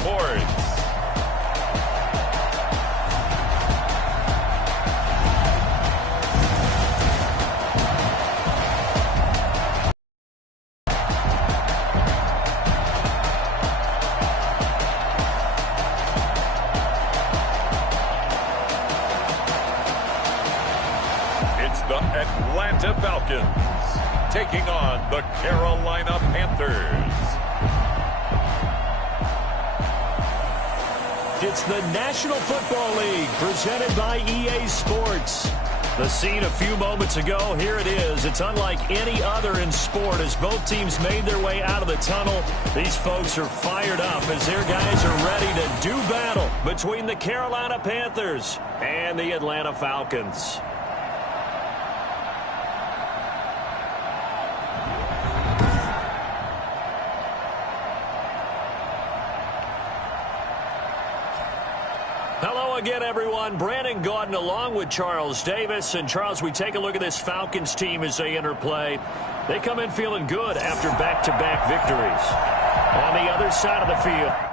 Sports. It's the Atlanta Falcons taking on the Carolina Panthers. It's the National Football League presented by EA Sports. The scene a few moments ago, here it is. It's unlike any other in sport as both teams made their way out of the tunnel. These folks are fired up as their guys are ready to do battle between the Carolina Panthers and the Atlanta Falcons. Hello again, everyone. Brandon Gaudin along with Charles Davis. And, Charles, we take a look at this Falcons team as they enter play. They come in feeling good after back-to-back victories. On the other side of the field,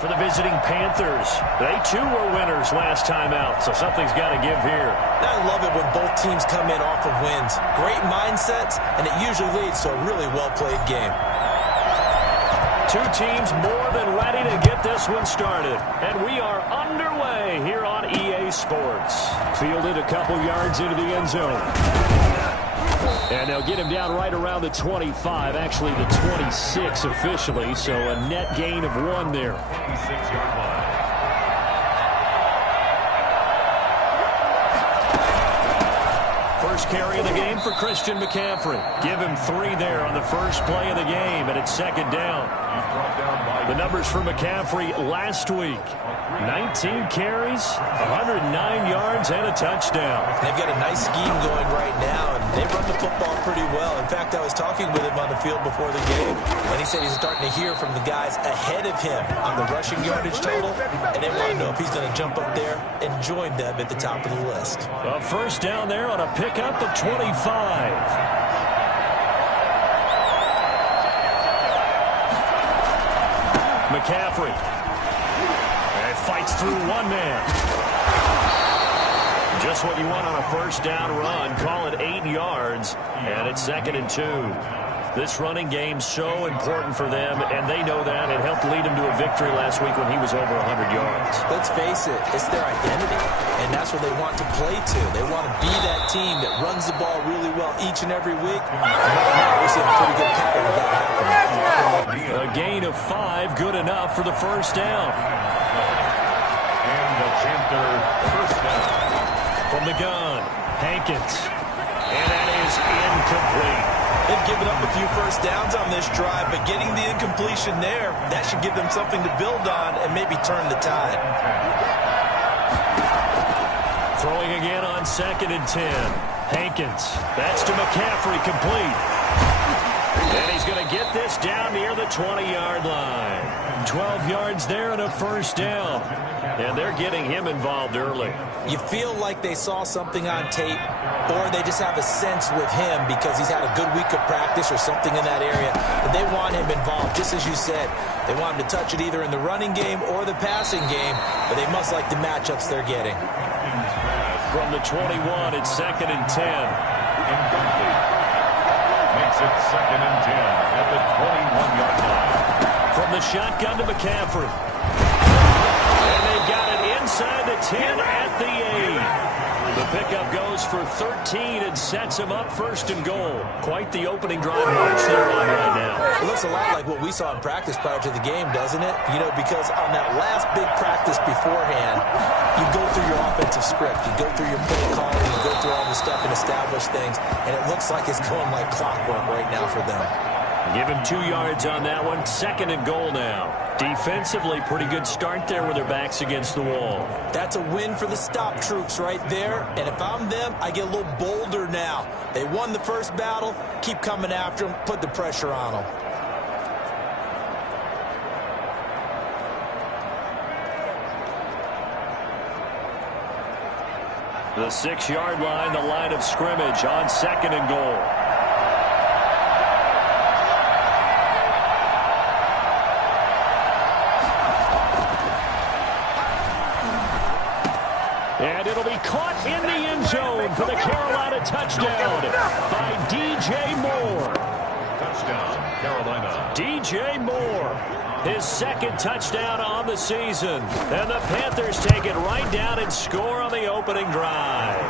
for the visiting Panthers. They, too, were winners last time out, so something's got to give here. I love it when both teams come in off of wins. Great mindsets, and it usually leads to a really well-played game. Two teams more than ready to get this one started. And we are underway here on EA Sports. Fielded a couple yards into the end zone. And they'll get him down right around the 25, actually the 26 officially, so a net gain of 1 there. 26-yard line. First carry of the game for Christian McCaffrey. Give him 3 there on the first play of the game, and it's second down. The numbers for McCaffrey last week. 19 carries, 109 yards, and a touchdown. They've got a nice scheme going right now, and they run the football pretty well. In fact, I was talking with him on the field before the game, and he said he's starting to hear from the guys ahead of him on the rushing yardage total, and they want to know if he's going to jump up there and join them at the top of the list. A first down there on a pickup of 25. McCaffrey. And fights through one man. Just what you want on a first down run. Call it 8 yards. And it's 2nd and 2. This running game's so important for them, and they know that. It helped lead them to a victory last week when he was over 100 yards. Let's face it, it's their identity, and that's what they want to play to. They want to be that team that runs the ball really well each and every week. And right now, we're seeing a pretty good pattern of that happening. A gain of 5, good enough for the first down. And the Panther first down. From the gun, Hankins. And that is incomplete. They've given up a few first downs on this drive, but getting the incompletion there, that should give them something to build on and maybe turn the tide. Throwing again on 2nd and 10. Hankins. That's to McCaffrey, complete. And he's going to get this down near the 20-yard line. 12 yards there and a first down. And they're getting him involved early. You feel like they saw something on tape, or they just have a sense with him because he's had a good week of practice or something in that area. But they want him involved, just as you said. They want him to touch it either in the running game or the passing game, but they must like the matchups they're getting. From the 21, it's 2nd and 10. Incomplete. Makes it 2nd and 10 at the 21-yard line. From the shotgun to McCaffrey. And they've got it inside the 10 at the 8. The pickup goes for 13 and sets him up 1st and goal. Quite the opening drive march they're on right now. It looks a lot like what we saw in practice prior to the game, doesn't it? You know, because on that last big practice beforehand, you go through your offensive script. You go through your play calling. You go through all the stuff and establish things. And it looks like it's going like clockwork right now for them. Give him 2 yards on that one. 2nd and goal now. Defensively, pretty good start there with their backs against the wall. That's a win for the stop troops right there. And if I'm them, I get a little bolder now. They won the first battle. Keep coming after them. Put the pressure on them. The 6-yard line, the line of scrimmage on 2nd and goal. And it'll be caught in the end zone for the Carolina touchdown by DJ Moore. Touchdown, Carolina. DJ Moore, his 2nd touchdown on the season. And the Panthers take it right down and score on the opening drive.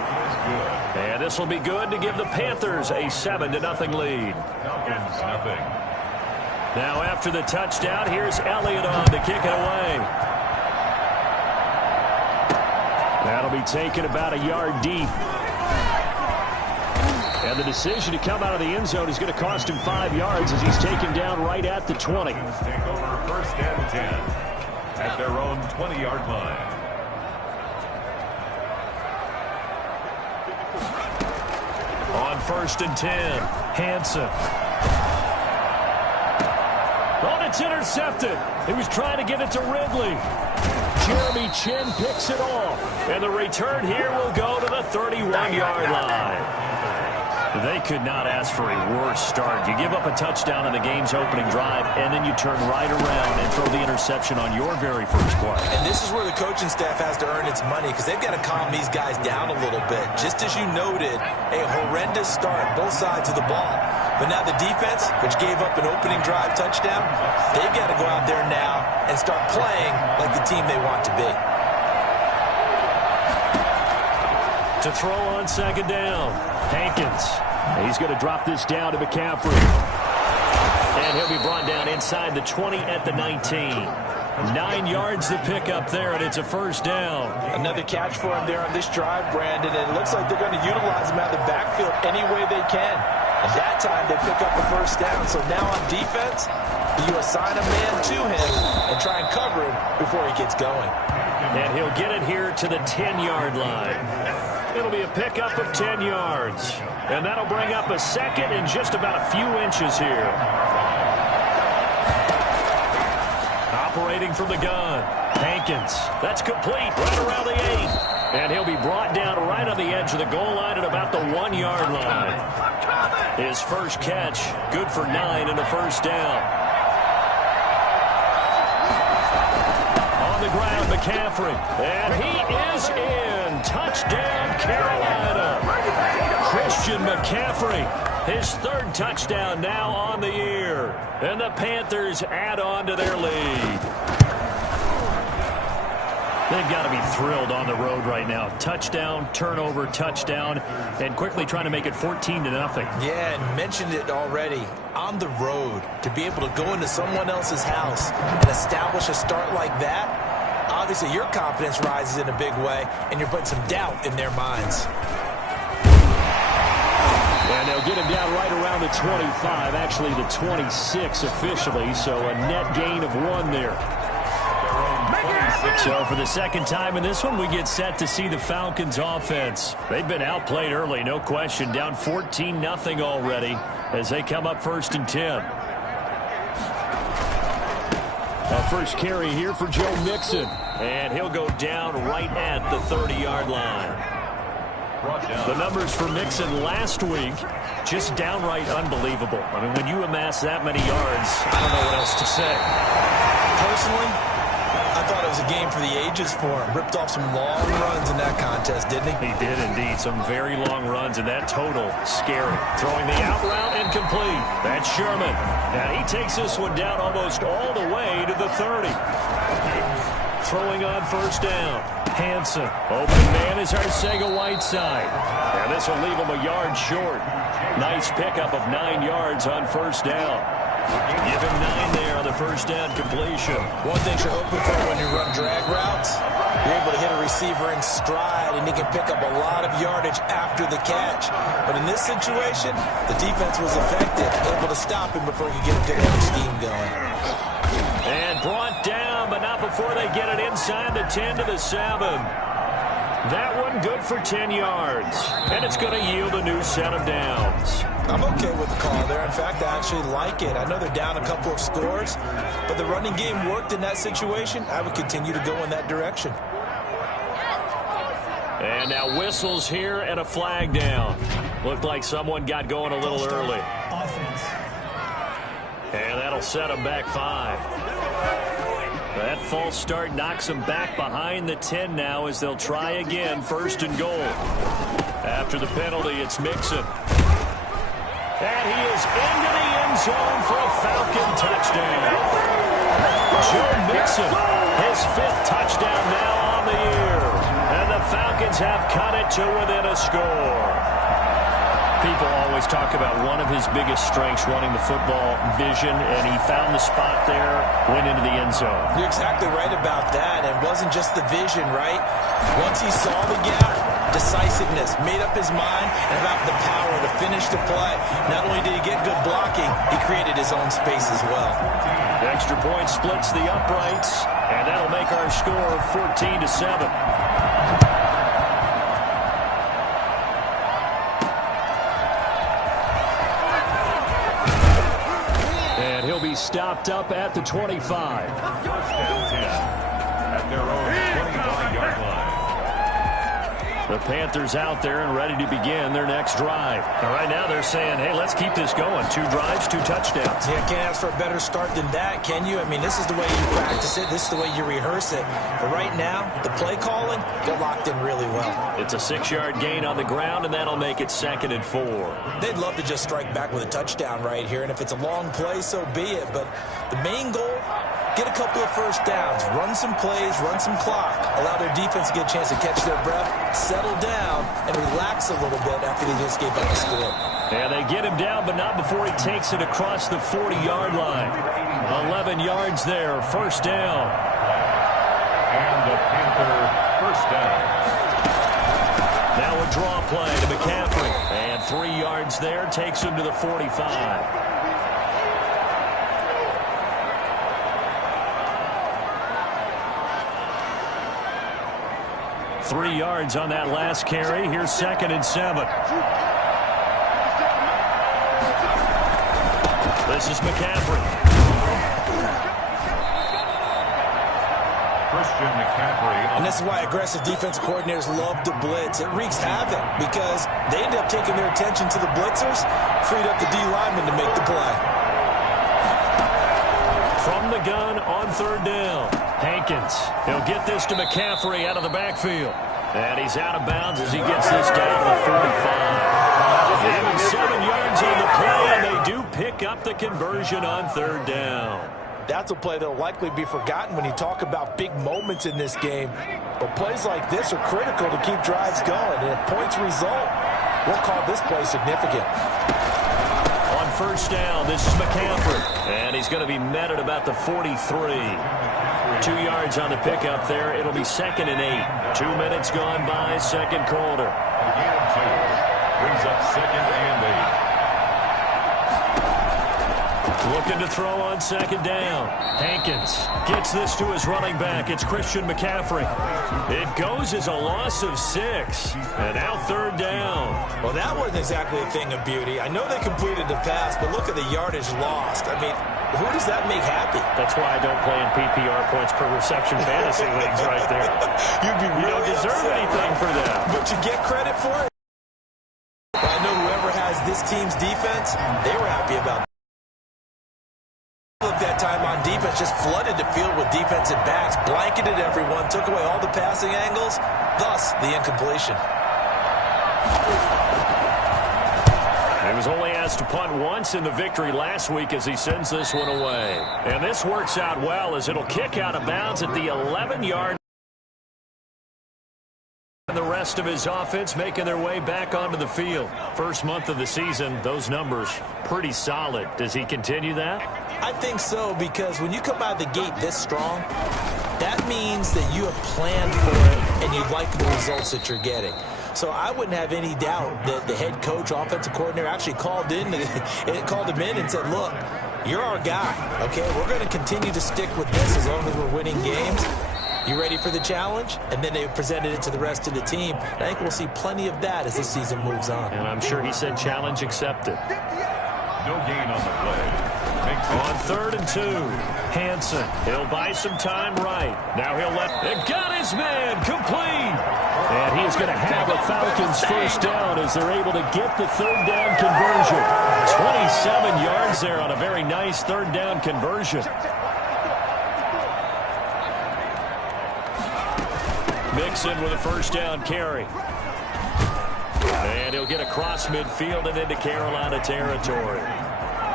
And this will be good to give the Panthers a 7-0 lead. Falcons, nothing. Now after the touchdown, here's Elliott on to kick it away. That'll be taken about a yard deep. And the decision to come out of the end zone is going to cost him 5 yards as he's taken down right at the 20. Take over 1st and 10 at their own 20-yard line. On 1st and 10, Hansen. Oh, it's intercepted. He was trying to get it to Ridley. Jeremy Chin picks it off. And the return here will go to the 31-yard line. They could not ask for a worse start. You give up a touchdown in the game's opening drive, and then you turn right around and throw the interception on your very first play. And this is where the coaching staff has to earn its money, because they've got to calm these guys down a little bit. Just as you noted, a horrendous start, both sides of the ball. But now the defense, which gave up an opening drive touchdown, they've got to go out there now and start playing like the team they want to be. To throw on second down, Hankins. He's going to drop this down to McCaffrey. And he'll be brought down inside the 20 at the 19. 9 yards to pick up there, and it's a first down. Another catch for him there on this drive, Brandon, and it looks like they're going to utilize him out of the backfield any way they can. At that time, they pick up the first down. So now on defense, you assign a man to him and try and cover him before he gets going. And he'll get it here to the 10-yard line. It'll be a pickup of 10 yards. And that'll bring up a second and just about a few inches here. Operating from the gun, Hankins. That's complete right around the 8. And he'll be brought down right on the edge of the goal line at about the 1-yard line. His first catch, good for 9 and a first down. On the ground, McCaffrey. And he is in. Touchdown, Carolina. Christian McCaffrey, his third touchdown now on the year. And the Panthers add on to their lead. They've got to be thrilled on the road right now. Touchdown, turnover, touchdown, and quickly trying to make it 14-0. Yeah, and mentioned it already. On the road, to be able to go into someone else's house and establish a start like that, obviously your confidence rises in a big way, and you're putting some doubt in their minds. And they'll get him down right around the 25, actually the 26 officially, so a net gain of 1 there. So for the second time in this one, we get set to see the Falcons offense. They've been outplayed early, no question, down 14-0 already as they come up 1st and 10. First carry here for Joe Mixon, and he'll go down right at the 30-yard line. The numbers for Mixon last week, just downright unbelievable. I mean, when you amass that many yards, I don't know what else to say. Personally, I thought it was a game for the ages for him. Ripped off some long runs in that contest, didn't he? He did indeed. Some very long runs, and that total scary. Throwing the out route incomplete. That's Sherman. And he takes this one down almost all the way to the 30. Throwing on first down. Hansen. Open man is Arcega-Whiteside. And this will leave him a yard short. Nice pickup of 9 yards on first down. Give him 9 there on the first down completion. One thing you're hoping for when you run drag routes, you're able to hit a receiver in stride, and he can pick up a lot of yardage after the catch. But in this situation, the defense was effective, able to stop him before he could get a good heavy scheme going. And brought down, but not before they get it inside the 10 to the 7. That one good for 10 yards. And it's going to yield a new set of downs. I'm okay with the call there. In fact, I actually like it. I know they're down a couple of scores, but the running game worked in that situation. I would continue to go in that direction. And now whistles here and a flag down. Looked like someone got going a little early. And that'll set them back 5. That false start knocks them back behind the 10 now as they'll try again, 1st and goal. After the penalty, it's Mixon. And he is into the end zone for a Falcon touchdown. Joe Mixon, his 5th touchdown now on the year. And the Falcons have cut it to within a score. People always talk about one of his biggest strengths running the football, vision, and he found the spot there, went into the end zone. You're exactly right about that. It wasn't just the vision, right? Once he saw the gap, decisiveness, made up his mind, and about the power to finish the play. Not only did he get good blocking, he created his own space as well. The extra point splits the uprights, and that'll make our score 14-7. And he'll be stopped up at the 25. First and 10 at their own 25-yard line. The Panthers out there and ready to begin their next drive. And right now they're saying, hey, let's keep this going. 2 drives, 2 touchdowns. Yeah, can't ask for a better start than that, can you? I mean, this is the way you practice it. This is the way you rehearse it. But right now, the play calling, they're locked in really well. It's a 6-yard gain on the ground, and that'll make it 2nd and 4. They'd love to just strike back with a touchdown right here. And if it's a long play, so be it. But the main goal, get a couple of first downs, run some plays, run some clock, allow their defense to get a chance to catch their breath, settle down, and relax a little bit after they just gave up a score. And they get him down, but not before he takes it across the 40-yard line. 11 yards there, first down. And the Panther first down. Now a draw play to McCaffrey. And 3 yards there, takes him to the 45. 3 yards on that last carry. Here's 2nd and 7. This is McCaffrey. Christian McCaffrey. And this is why aggressive defensive coordinators love to blitz. It wreaks havoc because they end up taking their attention to the blitzers, freed up the D lineman to make the play. From the gun on 3rd down. Hankins, he'll get this to McCaffrey out of the backfield. And he's out of bounds as he gets this down to the 45. Even 7 yards on the play, and they do pick up the conversion on 3rd down. That's a play that will likely be forgotten when you talk about big moments in this game. But plays like this are critical to keep drives going. And if points result, we'll call this play significant. On 1st down, this is McCaffrey. And he's going to be met at about the 43. 2 yards on the pickup there. It'll be 2nd and 8. 2 minutes gone by, 2nd quarter. Again, 2. Brings up 2nd and 8. Looking to throw on 2nd down. Hankins gets this to his running back. It's Christian McCaffrey. It goes as a loss of 6. And now 3rd down. Well, that wasn't exactly a thing of beauty. I know they completed the pass, but look at the yardage lost. I mean, who does that make happy? That's why I don't play in PPR points per reception fantasy leagues right there. You'd be really You don't deserve upset. anything for that. But you get credit for it. I know whoever has this team's defense, they were happy about it. Look, that time on defense just flooded the field with defensive backs, blanketed everyone, took away all the passing angles, thus the incompletion. He was only asked to punt once in the victory last week as he sends this one away. And this works out well as it'll kick out of bounds at the 11-yard. And the rest of his offense making their way back onto the field. First month of the season, those numbers pretty solid. Does he continue that? I think so, because when you come out of the gate this strong, that means that you have planned for it and you like the results that you're getting. So I wouldn't have any doubt that the head coach, offensive coordinator, actually called him in and said, look, you're our guy, okay? We're going to continue to stick with this as long as we're winning games. You ready for the challenge? And then they presented it to the rest of the team. I think we'll see plenty of that as this season moves on. And I'm sure he said challenge accepted. No gain on the play. On 3rd and 2, Hansen. He'll buy some time right. Now he'll let it got his man complete. And he's going to have a Falcons first down as they're able to get the 3rd down conversion. 27 yards there on a very nice 3rd down conversion. Mixon with a first down carry. And he'll get across midfield and into Carolina territory.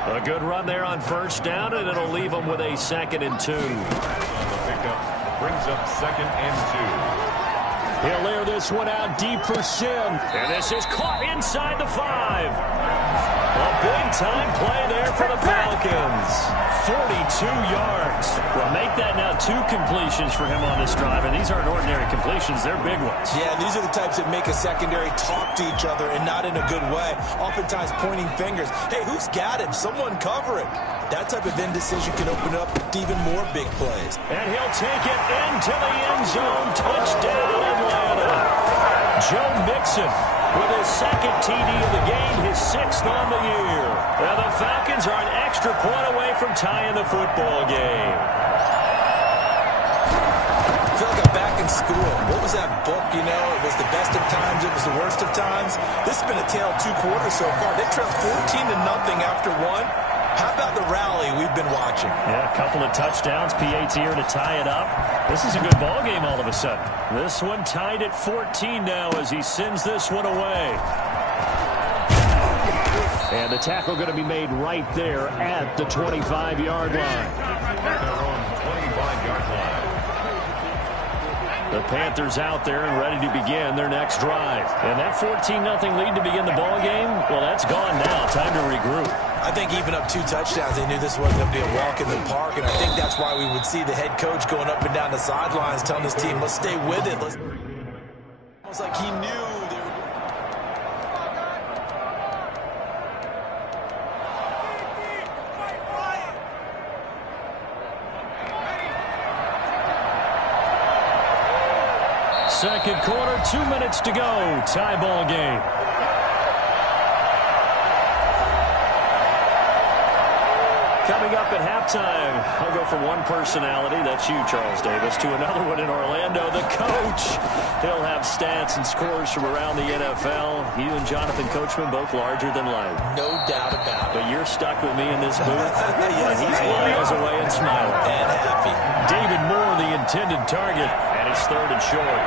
A good run there on first down, and it'll leave them with a 2nd and 2. On the pickup, brings up 2nd and 2. He'll air this one out deep for Sim. And this is caught inside the 5. A big-time play there for the Falcons. 42 yards. Well, make that now 2 completions for him on this drive. And these aren't ordinary completions. They're big ones. Yeah, these are the types that make a secondary talk to each other and not in a good way. Oftentimes pointing fingers. Hey, who's got him? Someone cover it. That type of indecision can open up even more big plays. And he'll take it into the end zone. Touchdown, Atlanta. Joe Mixon with his 2nd TD of the game, his 6th on the year. Now the Falcons are an extra point away from tying the football game. I feel like I'm back in in school. What was that book, you know? It was the best of times, it was the worst of times. This has been a tale of 2 quarters so far. They trailed 14-0 after 1. How about the rally we've been watching? Yeah, a couple of touchdowns. PAT here to tie it up. This is a good ball game all of a sudden. This one tied at 14 now as he sends this one away. And the tackle going to be made right there at the 25-yard line. Their own 25-yard line. The Panthers out there and ready to begin their next drive. And that 14-0 lead to begin the ball game, well, that's gone now. Time to regroup. I think even up 2 touchdowns, they knew this wasn't going to be a walk in the park, and I think that's why we would see the head coach going up and down the sidelines telling his team, let's stay with it. Almost like he knew they were. Second quarter, 2 minutes to go. Tie ball game. Coming up at halftime, I'll go from one personality, that's you, Charles Davis, to another one in Orlando, the coach. He'll have stats and scores from around the NFL. You and Jonathan Coachman both larger than life. No doubt about it. But you're stuck with me in this booth, Yes, and he's miles away and smiling. And happy. David Moore, the intended target, and it's 3rd and short.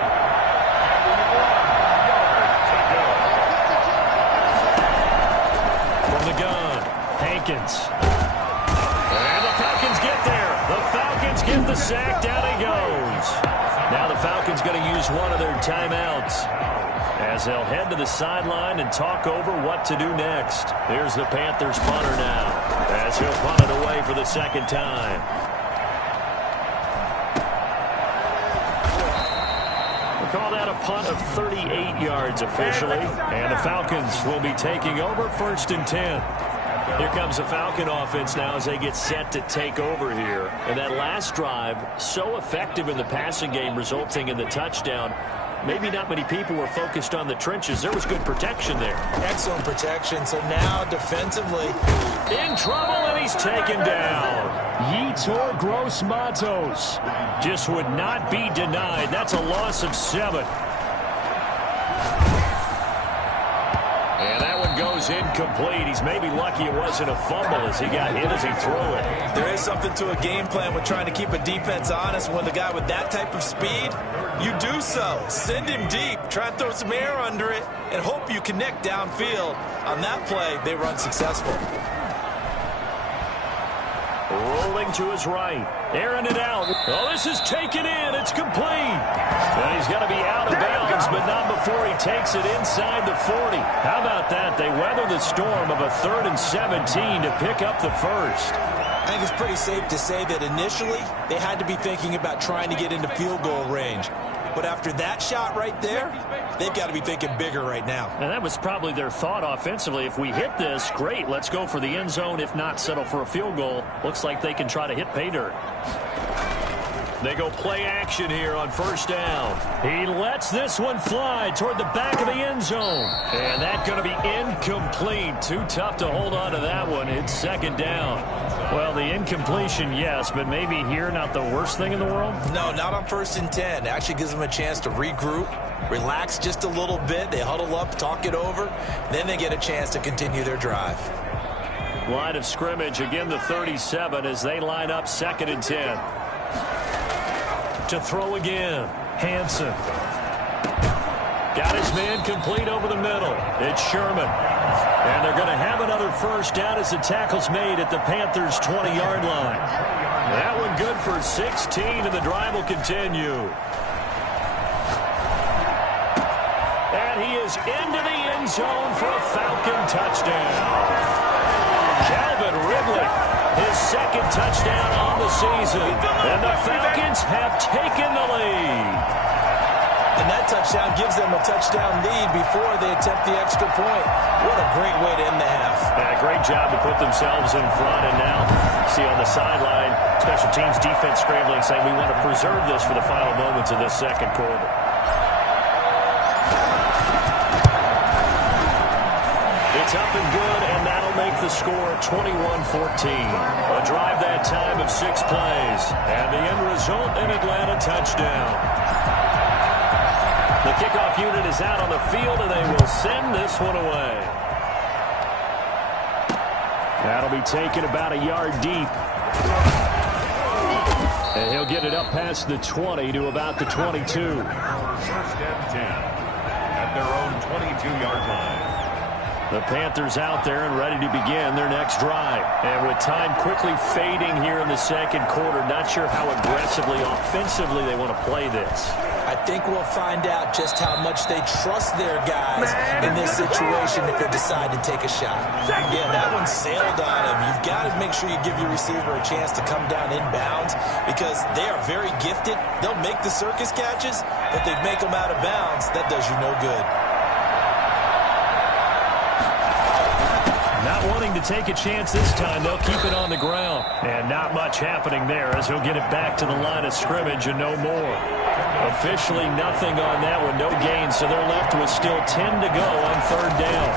From the gun, Hankins. Get the sack, down he goes. Now the Falcons going to use one of their timeouts as they'll head to the sideline and talk over what to do next. Here's the Panthers punter now as he'll punt it away for the second time. We'll call that a punt of 38 yards officially, and the Falcons will be taking over 1st and 10. Here comes the Falcon offense now as they get set to take over here. And that last drive, so effective in the passing game, resulting in the touchdown. Maybe not many people were focused on the trenches. There was good protection there. Excellent protection. So now defensively. In trouble, and he's taken down. Yetur Gross-Matos just would not be denied. That's a loss of 7. And that one goes incomplete. He's maybe lucky it wasn't a fumble as he got hit as he threw it. There is something to a game plan with trying to keep a defense honest. When the guy with that type of speed, you do so. Send him deep. Try and throw some air under it and hope you connect downfield. On that play, they run successful. Rolling to his right. Airing it out. Oh, this is taken in. It's complete. And he's going to be out of bounds, but not before he takes it inside the 40. How about that? They weather the storm of a 3rd and 17 to pick up the first. I think it's pretty safe to say that initially they had to be thinking about trying to get into field goal range. But after that shot right there, they've got to be thinking bigger right now. And that was probably their thought offensively. If we hit this, great, let's go for the end zone. If not, settle for a field goal. Looks like they can try to hit pay dirt. They go play action here on 1st down. He lets this one fly toward the back of the end zone. And that's going to be incomplete. Too tough to hold on to that one. It's 2nd down. Well, the incompletion, yes, but maybe here not the worst thing in the world? No, not on 1st and 10. It actually gives them a chance to regroup, relax just a little bit. They huddle up, talk it over. Then they get a chance to continue their drive. Line of scrimmage, again the 37 as they line up 2nd and 10. To throw again, Hansen. Got his man complete over the middle. It's Sherman. And they're going to have another 1st down as the tackle's made at the Panthers' 20-yard line. That one good for 16, and the drive will continue. And he is into the end zone for a Falcon touchdown. Calvin Ridley, his 2nd touchdown on the season. And the Falcons have taken the lead. And that touchdown gives them a touchdown lead before they attempt the extra point. What a great way to end the half. Yeah, great job to put themselves in front. And now, see on the sideline, special teams defense scrambling, saying we want to preserve this for the final moments of this 2nd quarter. It's up and good, and that'll make the score 21-14. A drive that time of 6 plays. And the end result, an Atlanta touchdown. kickoff unit is out on the field, and they will send this one away. That'll be taken about a yard deep. And he'll get it up past the 20 to about the 22. First and 10 at their own 22-yard line. The Panthers out there and ready to begin their next drive. And with time quickly fading here in the second quarter, not sure how aggressively, offensively they want to play this. I think we'll find out just how much they trust their guys in this situation if they decide to take a shot. Yeah, that one sailed on him. You've got to make sure you give your receiver a chance to come down inbounds because they are very gifted. They'll make the circus catches, but they make them out of bounds. That does you no good. Not wanting to take a chance this time, they'll keep it on the ground. And not much happening there as he'll get it back to the line of scrimmage and no more. Officially nothing on that one, no gain, so they're left with still 10 to go on third down.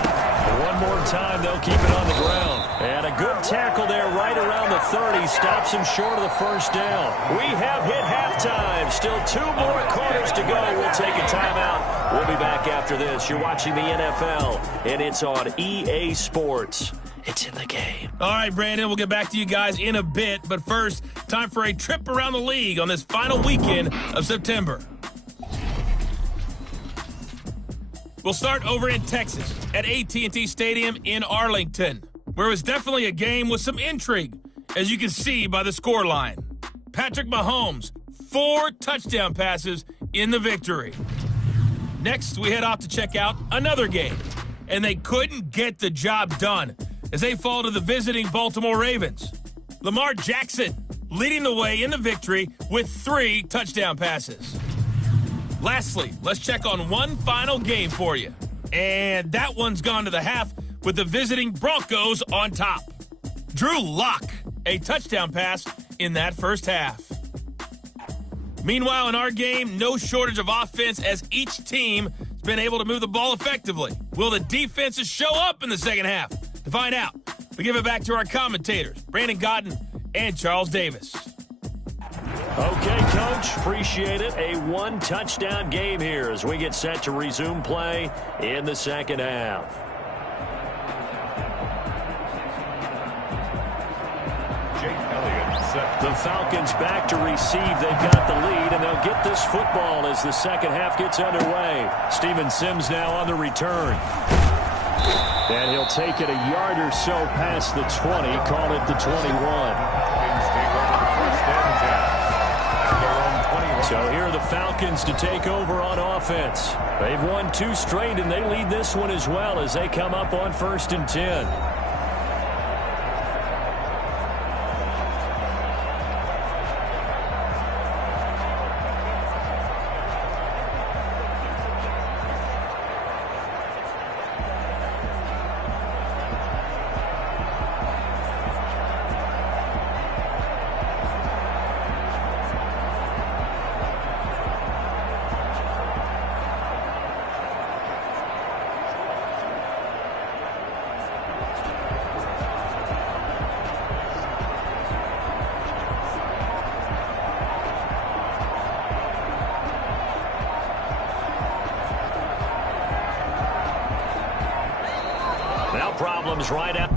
One more time, they'll keep it on the ground. And a good tackle there right around the 30 stops him short of the first down. We have hit halftime. Still 2 more quarters to go. We'll take a timeout. We'll be back after this. You're watching the NFL, and it's on EA Sports. It's in the game. All right, Brandon, we'll get back to you guys in a bit. But first, time for a trip around the league on this final weekend of September. We'll start over in Texas at AT&T Stadium in Arlington, where it was definitely a game with some intrigue, as you can see by the scoreline. Patrick Mahomes, 4 touchdown passes in the victory. Next, we head off to check out another game, and they couldn't get the job done as they fall to the visiting Baltimore Ravens. Lamar Jackson leading the way in the victory with 3 touchdown passes. Lastly, let's check on one final game for you. And that one's gone to the half with the visiting Broncos on top. Drew Lock, a touchdown pass in that first half. Meanwhile, in our game, no shortage of offense as each team has been able to move the ball effectively. Will the defenses show up in the second half? To find out, we give it back to our commentators, Brandon Godden and Charles Davis. Okay, Coach, appreciate it. A 1-touchdown game here as we get set to resume play in the second half. The Falcons back to receive. They've got the lead, and they'll get this football as the second half gets underway. Steven Sims now on the return. And he'll take it a yard or so past the 20, call it the 21. So here are the Falcons to take over on offense. They've won 2 straight, and they lead this one as well as they come up on 1st and 10. Now problems right out.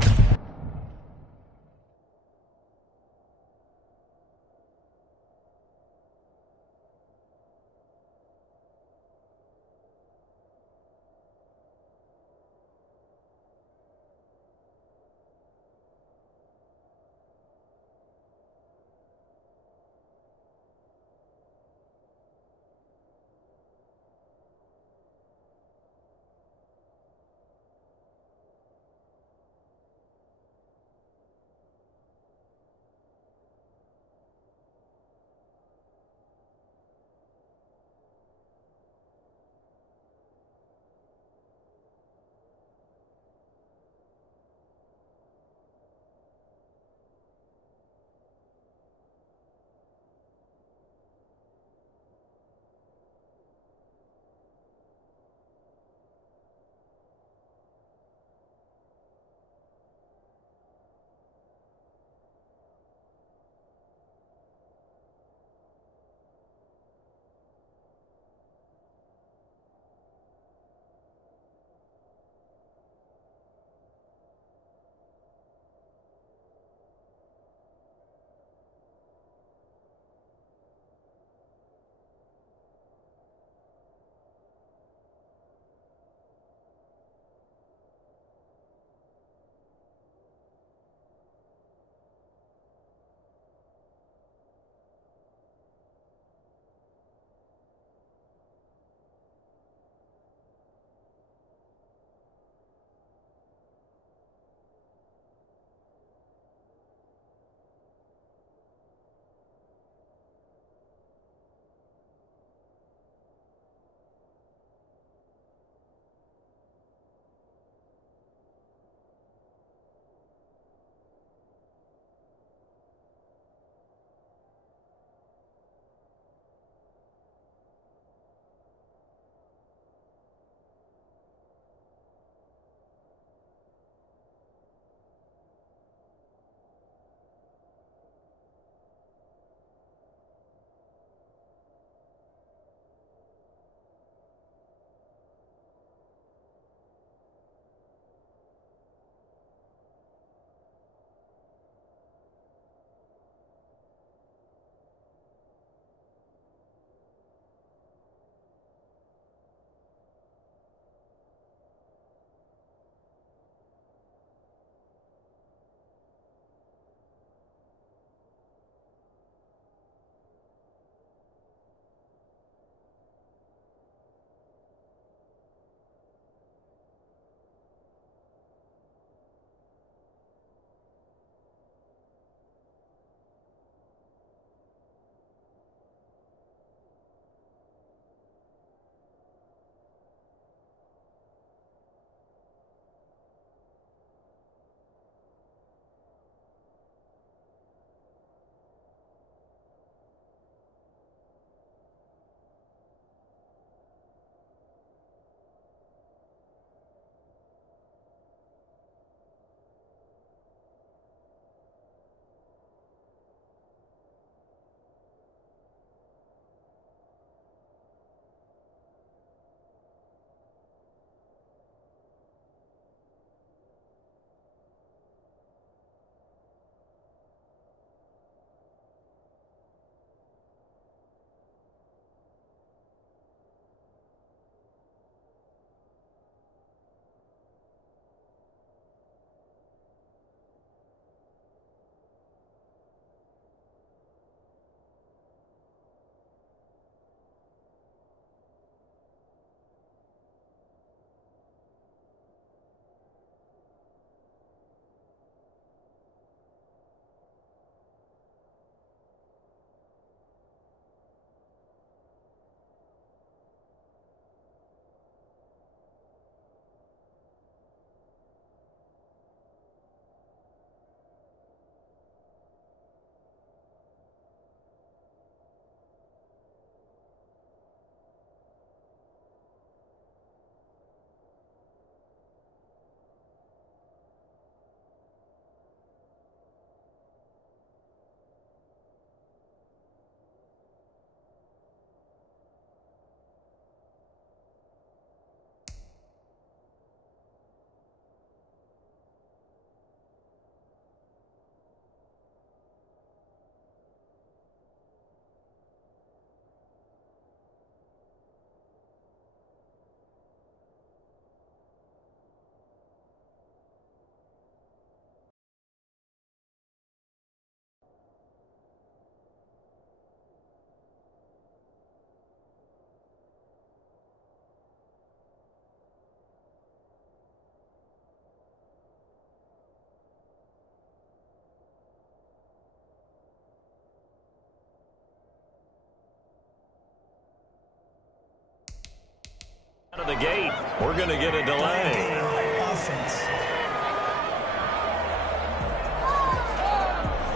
of the gate. We're going to get a delay. Offense.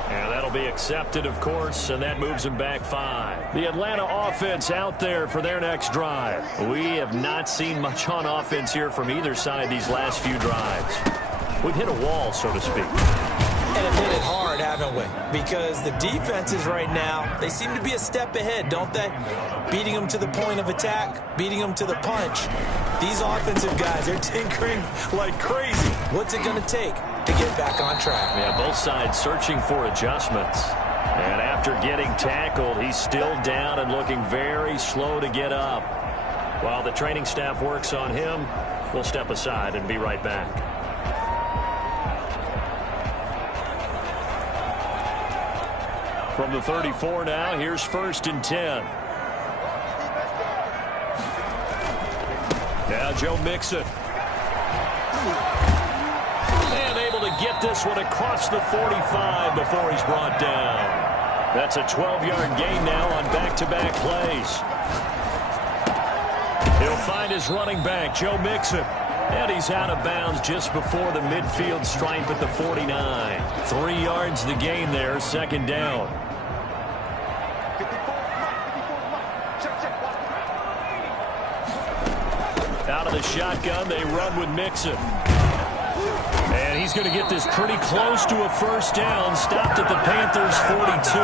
And that'll be accepted, of course, and that moves them back 5. The Atlanta offense out there for their next drive. We have not seen much on offense here from either side these last few drives. We've hit a wall, so to speak. And have hit it hard, haven't we? Because the defenses right now, they seem to be a step ahead, don't they? Beating them to the point of attack, beating them to the punch. These offensive guys are tinkering like crazy. What's it going to take to get back on track? Yeah, both sides searching for adjustments. And after getting tackled, he's still down and looking very slow to get up. While the training staff works on him, we'll step aside and be right back. From the 34 now, here's 1st and 10. Now Joe Mixon. And able to get this one across the 45 before he's brought down. That's a 12-yard gain now on back-to-back plays. He'll find his running back, Joe Mixon. And he's out of bounds just before the midfield stripe at the 49. 3 yards the gain there, 2nd down. Out of the shotgun, they run with Mixon. And he's going to get this pretty close to a 1st down. Stopped at the Panthers' 42.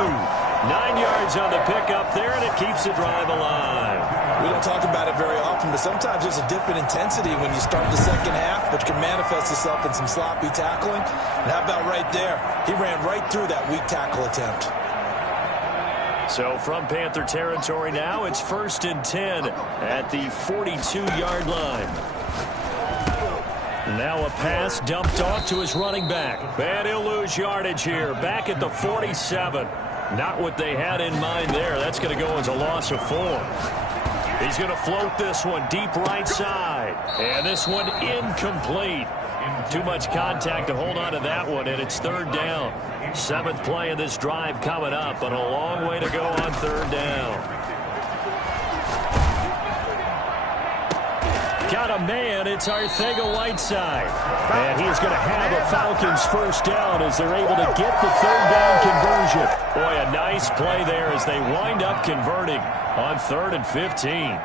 9 yards on the pickup there, and it keeps the drive alive. We don't talk about it very often, but sometimes there's a dip in intensity when you start the second half, which can manifest itself in some sloppy tackling. And how about right there? He ran right through that weak tackle attempt. So from Panther territory now, it's 1st and 10 at the 42-yard line. Now a pass dumped off to his running back. And he'll lose yardage here. Back at the 47. Not what they had in mind there. That's going to go as a loss of 4. He's going to float this one deep right side. And this one incomplete. Too much contact to hold on to that one, and it's 3rd down. 7th play of this drive coming up, but a long way to go on 3rd down. Got a man, it's Arcega-Whiteside. And he's going to have a Falcons 1st down as they're able to get the 3rd down conversion. Boy, a nice play there as they wind up converting on 3rd and 15.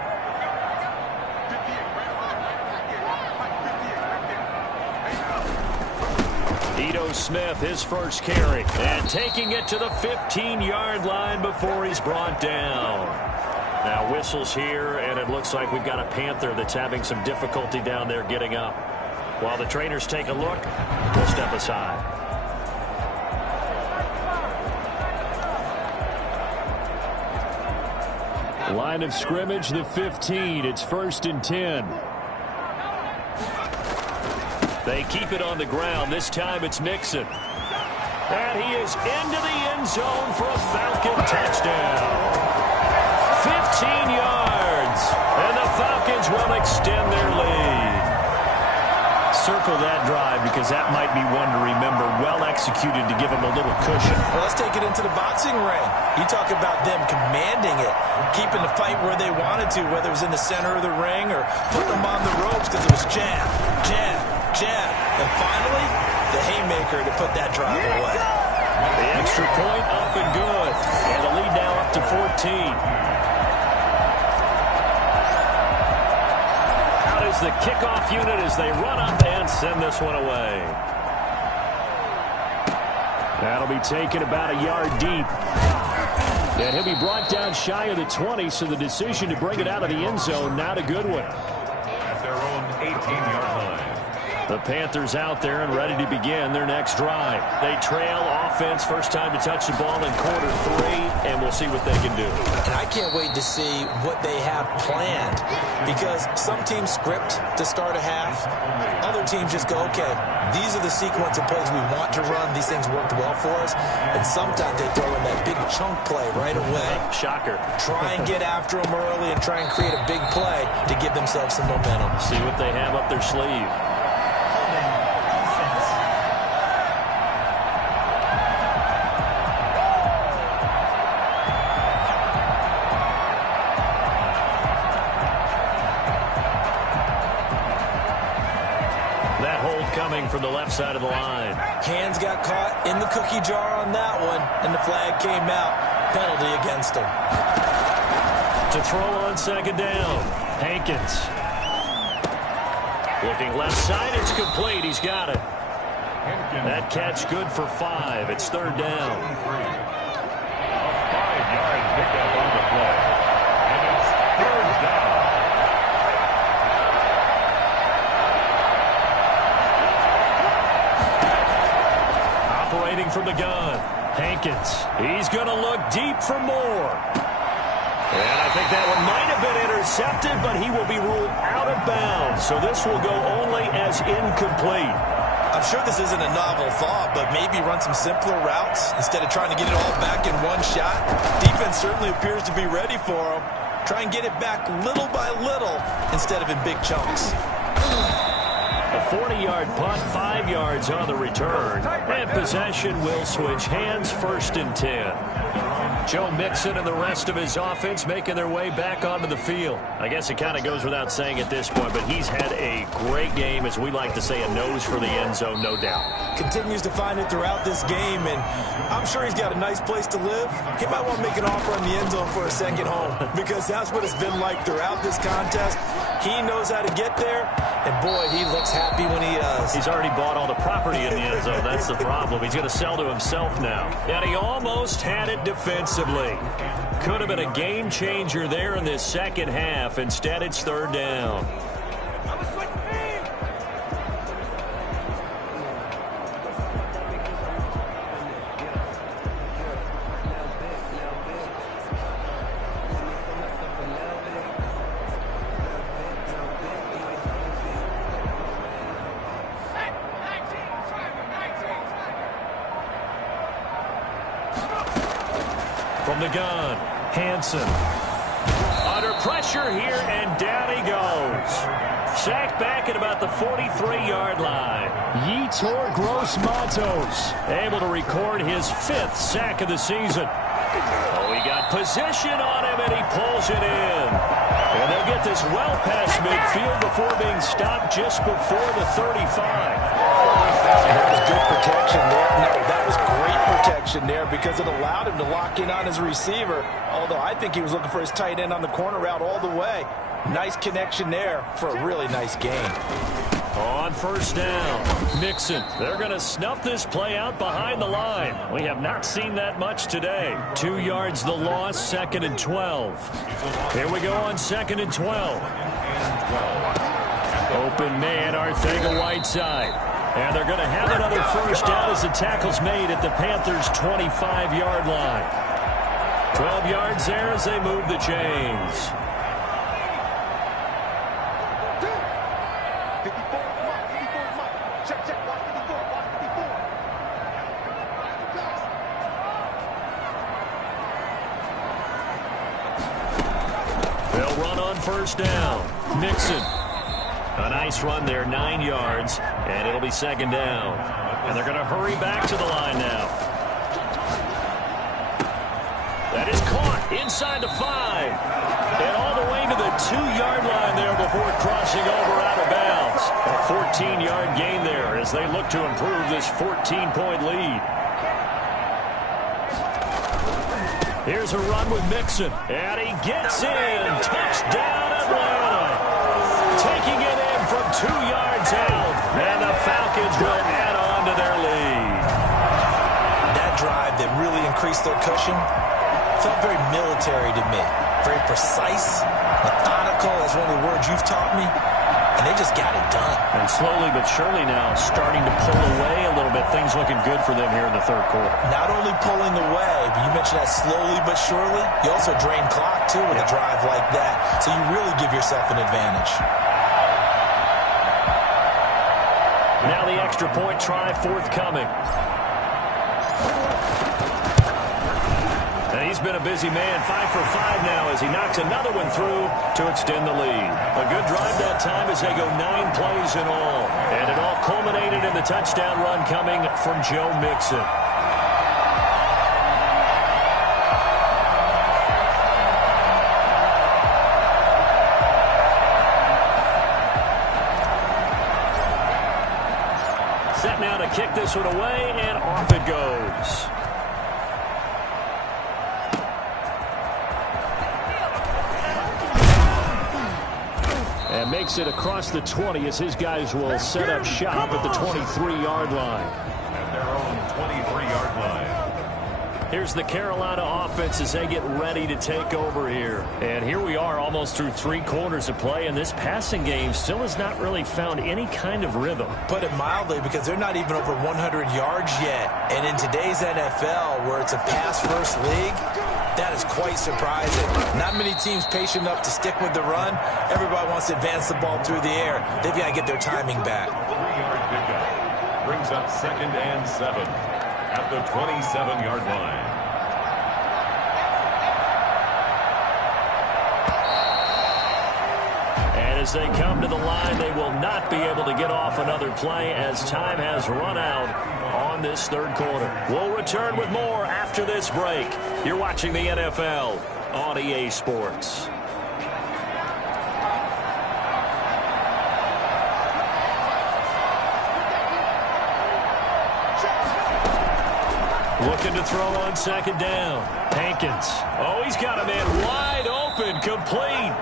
Ito Smith, his 1st carry. And taking it to the 15-yard line before he's brought down. Now whistles here, and it looks like we've got a Panther that's having some difficulty down there getting up. While the trainers take a look, we'll step aside. Line of scrimmage, the 15. It's 1st and 10. They keep it on the ground. This time it's Mixon. And he is into the end zone for a Falcon touchdown. 15 yards. And the Falcons will extend their lead. Circle that drive because that might be one to remember. Well executed to give them a little cushion. Well, let's take it into the boxing ring. You talk about them commanding it, keeping the fight where they wanted to, whether it was in the center of the ring or putting them on the ropes because it was jab, jab, jab. And finally, the haymaker to put that drive away. The extra point up and good. And the lead now up to 14. Out is the kickoff unit as they run up and send this one away. That'll be taken about a yard deep. And he'll be brought down shy of the 20, so the decision to bring it out of the end zone, not a good one. At their own 18-yard line. The Panthers out there and ready to begin their next drive. They trail offense, first time to touch the ball in quarter 3, and we'll see what they can do. And I can't wait to see what they have planned, because some teams script to start a half. Other teams just go, okay, these are the sequence of plays we want to run. These things worked well for us. And sometimes they throw in that big chunk play right away. Shocker. Try and get after them early and try and create a big play to give themselves some momentum. See what they have up their sleeve. coming from the left side of the line. Hands got caught in the cookie jar on that one, and the flag came out. Penalty against him. To throw on second down, Hankins. Looking left side, it's complete. He's got it. That catch good for 5. It's third down. A 5-yard pickup on the play. And it's third down. Operating from the gun, Hankins. He's going to look deep for more. And I think that one might have been intercepted, but he will be ruled out of bounds. So this will go only as incomplete. I'm sure this isn't a novel thought, but maybe run some simpler routes instead of trying to get it all back in one shot. Defense certainly appears to be ready for him. Try and get it back little by little instead of in big chunks. A 40-yard punt, 5 yards on the return. And possession will switch hands, 1st and 10. Joe Mixon and the rest of his offense making their way back onto the field. I guess it kind of goes without saying at this point, but he's had a great game, as we like to say, a nose for the end zone, no doubt. Continues to find it throughout this game, and I'm sure he's got a nice place to live. He might want to make an offer on the end zone for a second home, because that's what it's been like throughout this contest. He knows how to get there, and boy, he looks happy when he does. He's already bought all the property in the end zone. That's the problem. He's going to sell to himself now. And he almost had it defensively. Could have been a game changer there in this second half. Instead, it's third down. From the gun, Hansen. Under pressure here, and down he goes. Sacked back at about the 43-yard line. Yetur Gross-Matos able to record his 5th sack of the season. Oh, he got position on him, and he pulls it in. And they'll get this well past midfield before being stopped just before the 35. That was good protection there. No, that was great protection there because it allowed him to lock in on his receiver. Although I think he was looking for his tight end on the corner route all the way. Nice connection there for a really nice gain. On first down, Mixon. They're going to snuff this play out behind the line. We have not seen that much today. 2 yards the loss, 2nd and 12. Here we go on 2nd and 12. Open man, Arcega-Whiteside. And they're going to have another first down as the tackle's made at the Panthers' 25-yard line. 12 yards there as they move the chains. They'll run on first down. Mixon. A nice run there, 9 yards, and it'll be 2nd down. And they're going to hurry back to the line now. That is caught inside the 5. And all the way to the 2-yard line there before crossing over out of bounds. A 14-yard gain there as they look to improve this 14-point lead. Here's a run with Mixon. And he gets in. Touchdown, Atlanta. Taking it in from 2 yards out. And the Falcons will add on to their lead. That drive that really increased their cushion felt very military to me. Very precise, methodical, as one of the words you've taught me. And they just got it done. And slowly but surely now starting to pull away a little bit. Things looking good for them here in the third quarter. Not only pulling away, but you mentioned that slowly but surely. You also drain clock, too, with a drive like that. So you really give yourself an advantage. Now the extra point try forthcoming. And he's been a busy man, 5 for 5 now as he knocks another one through to extend the lead. A good drive that time as they go 9 plays in all. And it all culminated in the touchdown run coming from Joe Mixon. now to kick this one away, and off it goes. And makes it across the 20 as his guys will set up shop at the 23-yard line. At their own 23-yard line. Here's the Carolina offense as they get ready to take over here. And here we are almost through 3 quarters of play, and this passing game still has not really found any kind of rhythm. Put it mildly, because they're not even over 100 yards yet. And in today's NFL, where it's a pass-first league, that is quite surprising. Not many teams patient enough to stick with the run. Everybody wants to advance the ball through the air. They've got to get their timing back. 3-yard pickup brings up 2nd and 7 at the 27-yard line. And as they come to the line, they will not be able to get off another play as time has run out on this 3rd quarter. We'll return with more after this break. You're watching the NFL on EA Sports. Looking to throw on 2nd down. Hankins. Oh, he's got a man wide open, complete.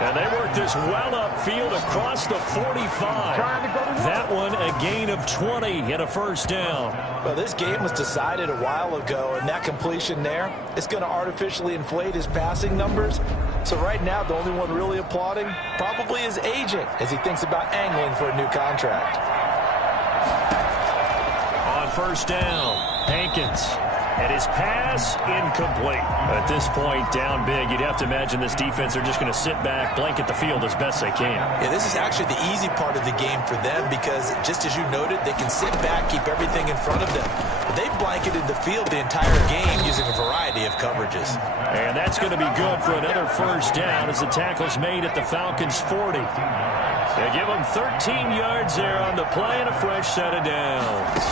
And they work this well upfield across the 45. That one a gain of 20 and a 1st down. Well, this game was decided a while ago, and that completion there, it's going to artificially inflate his passing numbers. So right now, the only one really applauding probably his agent as he thinks about angling for a new contract. On 1st down, Hankins. And his pass incomplete. At this point, down big, you'd have to imagine this defense are just going to sit back, blanket the field as best they can. Yeah, this is actually the easy part of the game for them because, just as you noted, they can sit back, keep everything in front of them. But they've blanketed the field the entire game using a variety of coverages. And that's going to be good for another 1st down as the tackle's made at the Falcons' 40. They give them 13 yards there on the play and a fresh set of downs.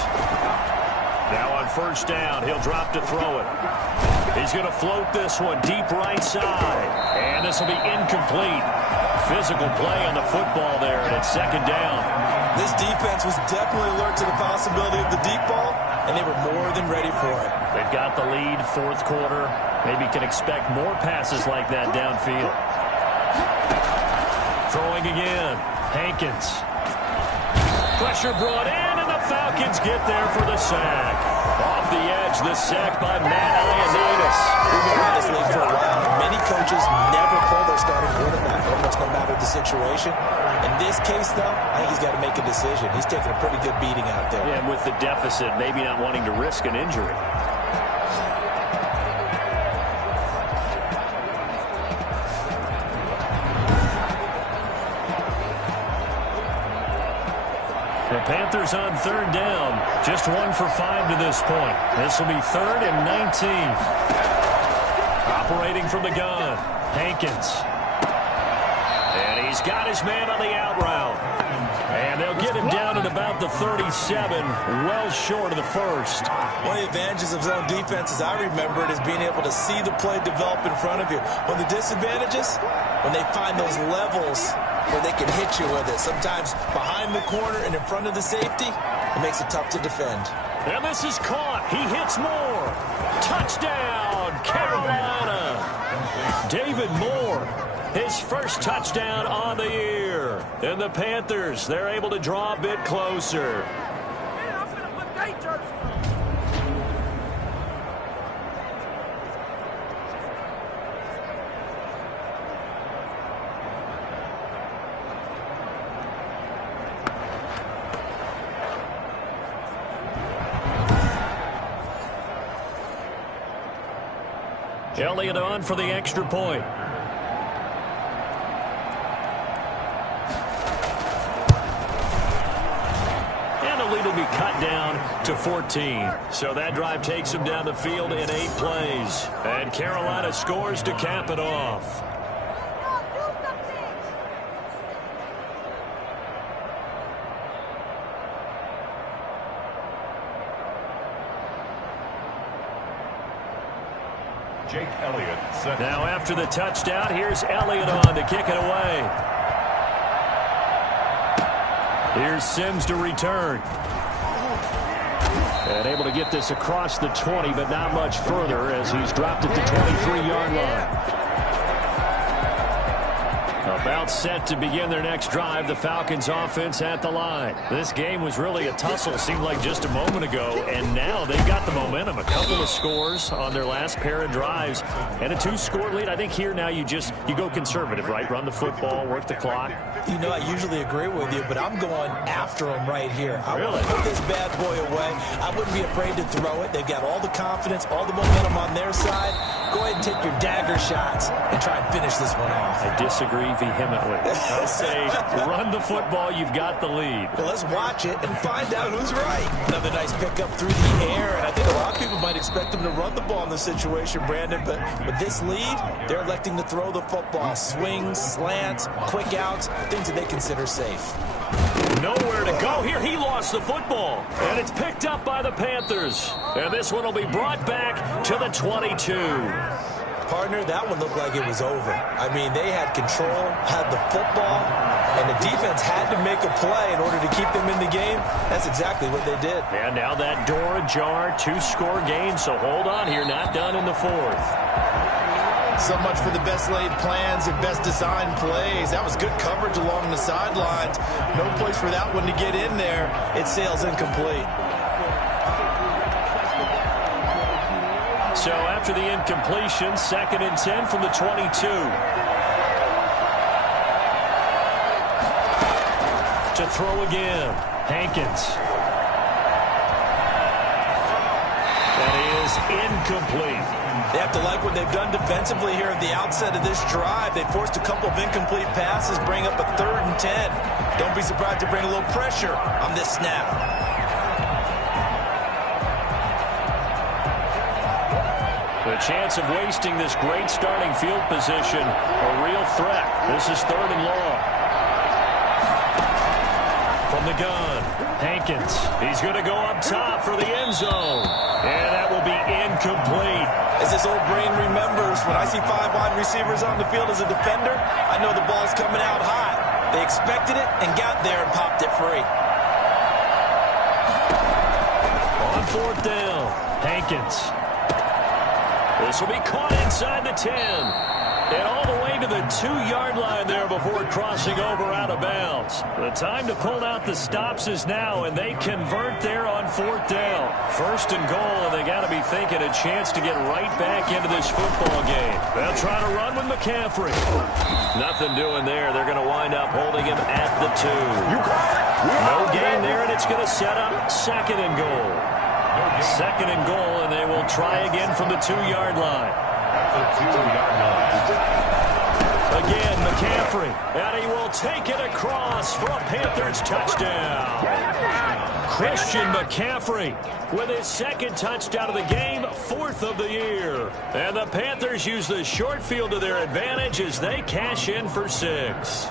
Now on 1st down, he'll drop to throw it. He's going to float this one deep right side. And this will be incomplete. Physical play on the football there, and it's 2nd down. This defense was definitely alert to the possibility of the deep ball, and they were more than ready for it. They've got the lead, 4th quarter. Maybe can expect more passes like that downfield. Throwing again. Hankins. Pressure brought in, and the Falcons get there for the sack. Off the edge, the sack by Matt Ioannidis. We've been in this league for a while. Many coaches never pull their starting quarterback, almost no matter the situation. In this case, though, I think he's got to make a decision. He's taking a pretty good beating out there. Yeah, and with the deficit, maybe not wanting to risk an injury. The Panthers on 3rd down. Just 1 for 5 to this point. This will be 3rd and 19. Operating from the gun, Hankins. And he's got his man on the out route. And they'll get him down at about the 37, well short of the 1st. One of the advantages of zone defense, as I remember it, is being able to see the play develop in front of you. One of the disadvantages, when they find those levels where they can hit you with it. Sometimes behind the corner and in front of the safety, it makes it tough to defend. And this is caught. He hits Moore. Touchdown, Carolina. David Moore, his 1st touchdown on the year. And the Panthers, they're able to draw a bit closer. Elliott on for the extra point. And the lead will be cut down to 14. So that drive takes them down the field in 8 plays. And Carolina scores to cap it off. Jake Elliott set. Now after the touchdown, here's Elliott on to kick it away. Here's Sims to return. And able to get this across the 20, but not much further as he's dropped at the 23-yard line. About set to begin their next drive. The Falcons offense at the line. This game was really a tussle. Seemed like just a moment ago. And now they've got the momentum. A couple of scores on their last pair of drives. And a 2-score lead. I think here now you go conservative, right? Run the football, work the clock. You know, I usually agree with you, but I'm going after them right here. I want to put this bad boy away. I wouldn't be afraid to throw it. They've got all the confidence, all the momentum on their side. Go ahead and take your dagger shots and try and finish this one off. I disagree vehemently. I'll say run the football. You've got the lead. Well, let's watch it and find out who's right. Another nice pickup through the air, and I think a lot of people might expect them to run the ball in this situation, Brandon, but with this lead, they're electing to throw the football. Swings, slants, quick outs, things that they consider safe. Nowhere to go here. He lost the football, and it's picked up by the Panthers. And this one will be brought back to the 22. Partner, that one looked like it was over. I mean, they had control, had the football, and the defense had to make a play in order to keep them in the game. That's exactly what they did. And now that door ajar, 2-score game, so hold on here, not done in the fourth. So much for the best laid plans and best designed plays. That was good coverage along the sidelines. No place for that one to get in there. It sails incomplete. So after the incompletion, 2nd and 10 from the 22. To throw again, Hankins. That is incomplete. They have to like what they've done defensively here at the outset of this drive. They forced a couple of incomplete passes, bring up a 3rd and 10. Don't be surprised to bring a little pressure on this snap. The chance of wasting this great starting field position, a real threat. This is 3rd and long. From the gun, Hankins. He's going to go up top for the end zone. And that will be incomplete. As this old brain remembers, when I see 5 wide receivers on the field as a defender, I know the ball's coming out hot. They expected it and got there and popped it free. On 4th down, Hankins. This will be caught inside the 10. And all the way to the 2-yard line there before crossing over out of bounds. The time to pull out the stops is now, and they convert there on 4th down. 1st and goal, and they got to be thinking a chance to get right back into this football game. They'll try to run with McCaffrey. Nothing doing there. They're going to wind up holding him at the 2. No gain there, and it's going to set up 2nd and goal. 2nd and goal, and they will try again from the 2-yard line. Again, McCaffrey, and he will take it across for a Panthers touchdown. Christian McCaffrey with his 2nd touchdown of the game, 4th of the year. And the Panthers use the short field to their advantage as they cash in for 6.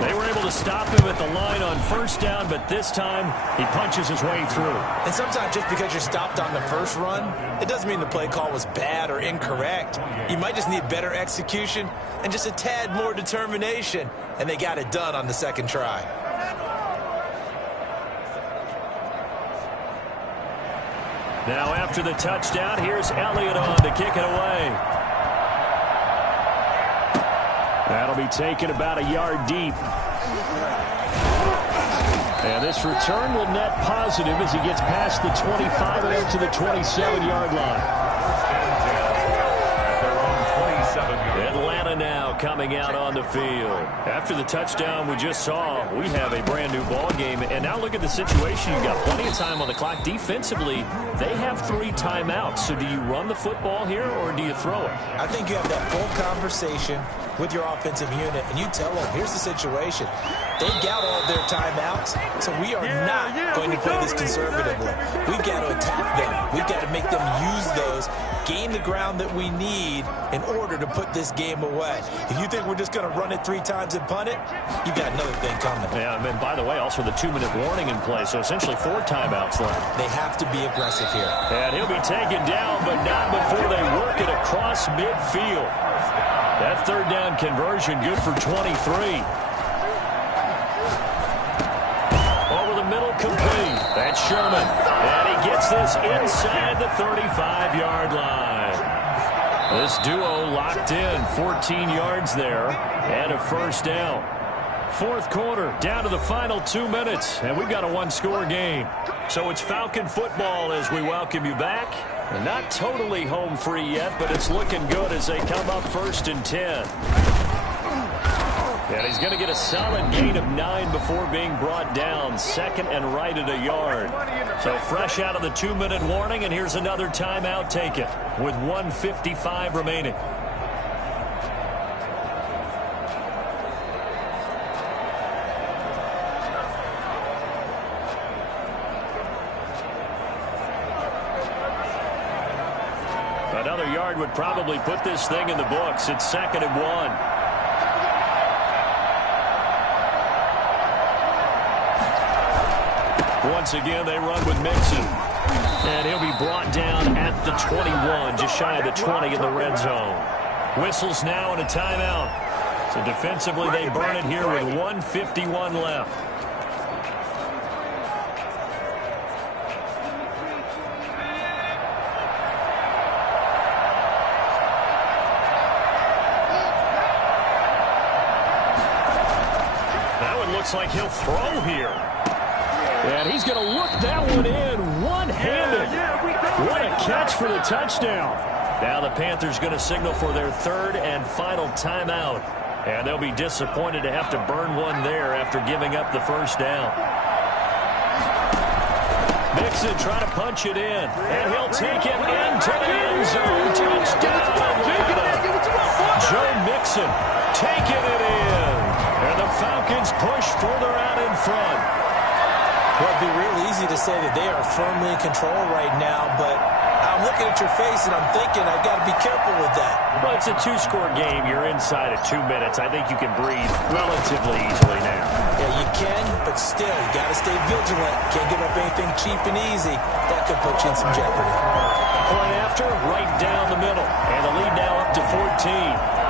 They were able to stop him at the line on 1st down, but this time he punches his way through. And sometimes just because you're stopped on the first run, it doesn't mean the play call was bad or incorrect. You might just need better execution and just a tad more determination, and they got it done on the 2nd try. Now after the touchdown, here's Elliott on to kick it away. That'll be taken about a yard deep. And this return will net positive as he gets past the 25 and out to the 27-yard line. Atlanta now coming out on the field. After the touchdown we just saw, we have a brand new ball game. And now look at the situation. You've got plenty of time on the clock. Defensively, they have 3 timeouts. So do you run the football here or do you throw it? I think you have that full conversation with your offensive unit, and you tell them, here's the situation. They got all of their timeouts, so we are not going to play this conservatively. We've got to attack them. We've got to make them use those, gain the ground that we need in order to put this game away. If you think we're just going to run it 3 times and punt it, you got another thing coming. Yeah, and by the way, also the 2-minute warning in play, so essentially 4 timeouts left. They have to be aggressive here. And he'll be taken down, but not before they work it across midfield. That 3rd down conversion good for 23. Over the middle, complete. Sherman. And he gets this inside the 35-yard line. This duo locked in, 14 yards there, and a first down. Fourth quarter, down to the final 2 minutes, and we've got a one-score game. So it's Falcon football as we welcome you back. Not totally home free yet, but it's looking good as they come up 1st and 10. And he's going to get a solid gain of 9 before being brought down. Second and right at a yard. So fresh out of the 2-minute warning, and here's another timeout taken with 1:55 remaining. Another yard would probably put this thing in the books. It's 2nd and 1. Once again, they run with Mixon. And he'll be brought down at the 21, just shy of the 20 in the red zone. Whistles now and a timeout. So defensively, they burn it here with 1:51 left. That one looks like he'll throw here. And he's going to look that one in one-handed. What a catch for the touchdown. Now the Panthers going to signal for their 3rd and final timeout. And they'll be disappointed to have to burn one there after giving up the first down. Mixon trying to punch it in. And he'll take it into the end zone. Touchdown, Atlanta. Joe Mixon taking it in. And the Falcons push further out in front. Well, it'd be real easy to say that they are firmly in control right now, but I'm looking at your face and I'm thinking I've got to be careful with that. Well, it's a 2-score game. You're inside of 2 minutes. I think you can breathe relatively easily now. Yeah, you can, but still, you got to stay vigilant. Can't give up anything cheap and easy. That could put you in some jeopardy. Point after, right down the middle. And the lead now up to 14.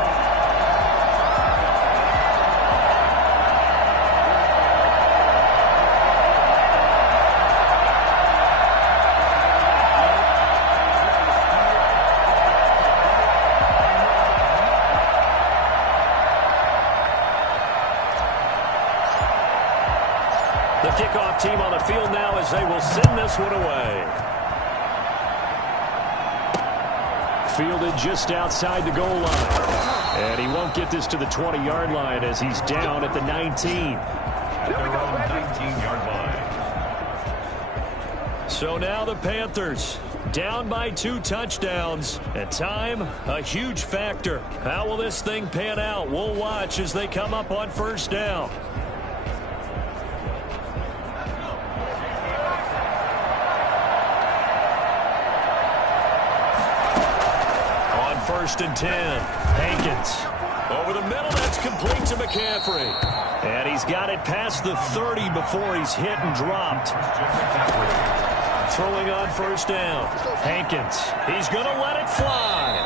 The kickoff team on the field now as they will send this one away. Fielded just outside the goal line. And he won't get this to the 20-yard line as he's down at the 19. At their own 19-yard line. So now the Panthers down by 2 touchdowns. And time, a huge factor. How will this thing pan out? We'll watch as they come up on first down. First and 10. Hankins. Over the middle, that's complete to McCaffrey. And he's got it past the 30 before he's hit and dropped. Throwing on first down. Hankins. He's going to let it fly.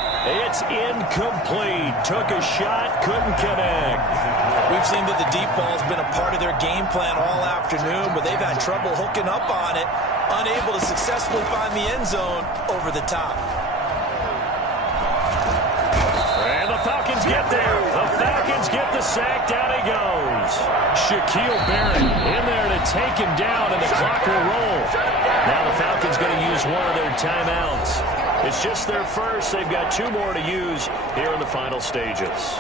It's incomplete. Took a shot, couldn't connect. We've seen that the deep ball's been a part of their game plan all afternoon, but they've had trouble hooking up on it, unable to successfully find the end zone over the top. Falcons get there. The Falcons get the sack. Down he goes. Shaquille Barrett in there to take him down, and the clock will roll. Now the Falcons going to use one of their timeouts. It's just their first. They've got 2 more to use here in the final stages.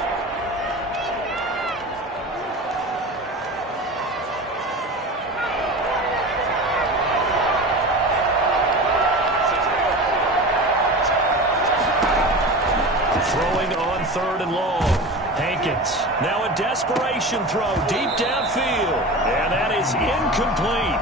Throwing on 3rd and long. Hankins. Now a desperation throw deep downfield. And that is incomplete.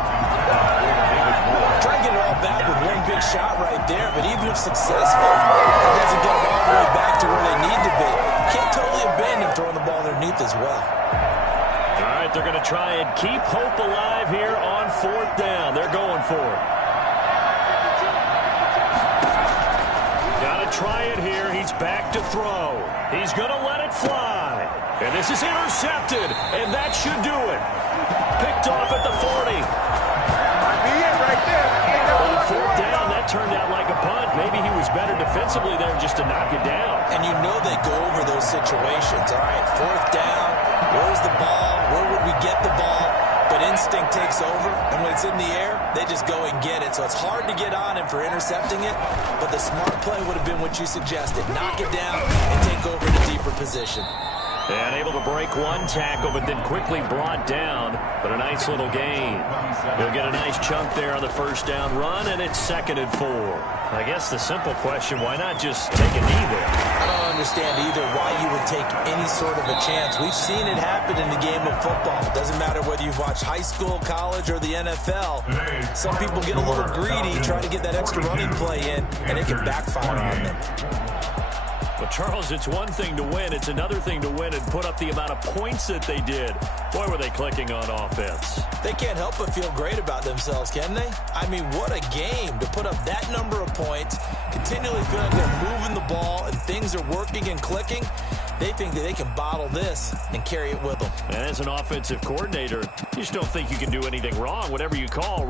Try to get it all back with one big shot right there, but even if successful, it doesn't get all the way back to where they need to be. Can't totally abandon throwing the ball underneath as well. All right, they're going to try and keep hope alive here on 4th down. They're going for it. Try it here. He's back to throw. He's going to let it fly. And this is intercepted. And that should do it. Picked off at the 40. Might be it right turned out like a punt. Maybe he was better defensively there just to knock it down. And you know they go over those situations. All right, 4th down, where's the ball? Where would we get the ball? But instinct takes over, and when it's in the air, they just go and get it. So it's hard to get on him for intercepting it, but the smart play would have been what you suggested. Knock it down and take over the deeper position. And able to break one tackle, but then quickly brought down. But a nice little gain. He'll get a nice chunk there on the 1st down run, and it's 2nd and 4. I guess the simple question, why not just take a knee there? I don't understand either why you would take any sort of a chance. We've seen it happen in the game of football. It doesn't matter whether you've watched high school, college, or the NFL. Some people get a little greedy, try to get that extra running play in, and it can backfire on them. Well, Charles, it's one thing to win. It's another thing to win and put up the amount of points that they did. Boy, were they clicking on offense. They can't help but feel great about themselves, can they? I mean, what a game to put up that number of points, continually feeling like they're moving the ball and things are working and clicking. They think that they can bottle this and carry it with them. And as an offensive coordinator, you just don't think you can do anything wrong. Whatever you call, run.